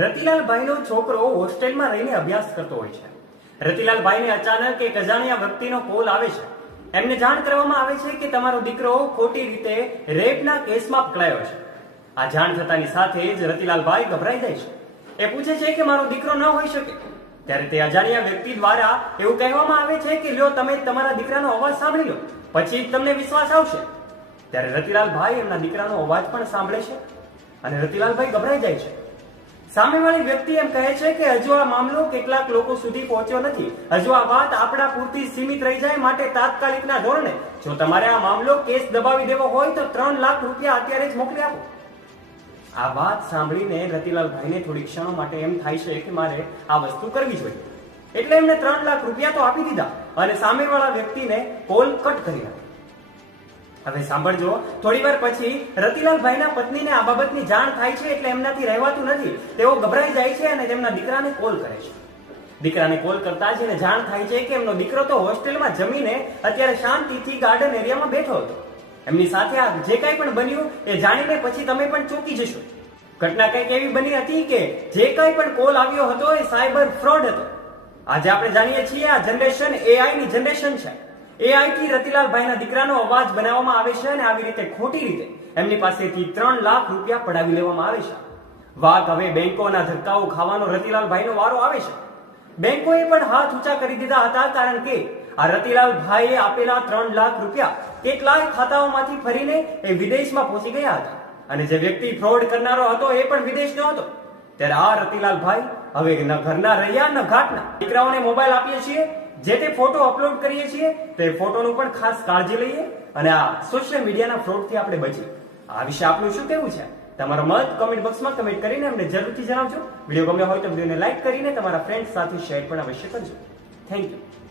રતિલાલભાઈનો છોકરો હોસ્ટેલમાં રહીને અભ્યાસ કરતો હોય છે. રતિલાલભાઈને અચાનક એક અજાણ્યા વ્યક્તિનો કોલ આવે છે. એમને જાણ કરવામાં આવે છે કે તમારો દીકરો ખોટી રીતે રેપના કેસમાં પકડાયો છે. આ જાણ થતાની સાથે જ રતિલાલભાઈ ગભરાઈ જાય છે. એ પૂછે છે કે મારો દીકરો ન હોઈ શકે. ત્યારે તે અજાણ્યા વ્યક્તિ દ્વારા એવું કહેવામાં આવે છે કે લ્યો તમે તમારા દીકરાનો અવાજ સાંભળી લો, પછી જ તમને વિશ્વાસ આવશે. ત્યારે રતિલાલભાઈ એમના દીકરાનો અવાજ પણ સાંભળે છે અને રતિલાલભાઈ ગભરાઈ જાય છે. સામેવાળી વ્યક્તિ એમ કહે છે કે હજુ આ મામલો કેટલાક લોકો સુધી પહોંચ્યો નથી, હજુ આ વાત આપણા પૂરતી સીમિત રહી જાય, માટે તાત્કાલિકના ધોરણે જો તમારે આ મામલો કેસ દબાવી દેવો હોય તો 3 લાખ રૂપિયા અત્યારે જ મોકલી આપો. આ વાત સાંભળીને રતિલાલભાઈને થોડી ક્ષણો માટે એમ થાય છે કે મારે આ વસ્તુ કરવી જોઈએ, એટલે એમને 3 લાખ રૂપિયા તો આપી દીધા અને સામેવાળા વ્યક્તિને કોલ કટ કરી નાખ્યો. હવે સાંભળજો, થોડી વાર પછી રતિલાલભાઈના પત્નીને આ બાબતની જાણ થાય છે, એટલે એમનાથી રહેવાતું નથી. તેઓ ગભરાઈ જાય છે અને તેમના દીકરાને કોલ કરે છે. દીકરાને કોલ કરતા જ એને જાણ થાય છે કે એમનો દીકરો તો હોસ્ટેલમાં જમીને અત્યારે શાંતિથી ગાર્ડન એરિયામાં બેઠો હતો. એમની સાથે આ જે કંઈ પણ બન્યું એ જાણીને પછી તમે પણ ચોંકી જશો. ઘટના કંઈક એવી બની હતી કે જે કંઈ પણ કોલ આવ્યો હતો એ સાયબર ફ્રોડ હતો. આજે આપણે જાણીએ છીએ આ જનરેશન એઆઈ ની જનરેશન છે. એઆઈ થી રતિલાલભાઈના દીકરાનો અવાજ બનાવવામાં આવે છે અને આવી રીતે ખોટી રીતે એમની પાસેથી 3 લાખ રૂપિયા પડાવી લેવામાં આવે છે. વાક હવે બેંકોના ધક્કાઓ ખાવાનો રતિલાલભાઈનો વારો આવે છે. બેંકોએ પણ હાથ ઊંચા કરી દીધા હતા, કારણ કે આ રતિલાલભાઈએ આપેલા 3 લાખ રૂપિયા કેટલાય ખાતાઓમાંથી ફરીને એ વિદેશમાં પહોંચી ગયા હતા અને જે વ્યક્તિ ફ્રોડ કરનારો હતો એ પણ વિદેશનો હતો. ત્યારે આ રતિલાલભાઈ હવે ન ઘરના રહ્યા ન ઘાટના. દીકરાઓને મોબાઈલ આપીએ છીએ, જે તે ફોટો અપલોડ કરીએ છીએ તો એ ફોટોનું પણ ખાસ કાળજી લઈએ અને આ સોશિયલ મીડિયાના ફ્રોડથી આપણે બચીએ. આ વિશે આપનું શું કહેવું છે? તમારો મત કમેન્ટ બોક્સમાં કમેન્ટ કરીને અમને જરૂરથી જણાવજો. વિડીયો ગમ્યો હોય તો વિડીયોને લાઈક કરીને તમારા ફ્રેન્ડ્સ સાથે શેર પણ અવશ્ય કરજો. Thank you.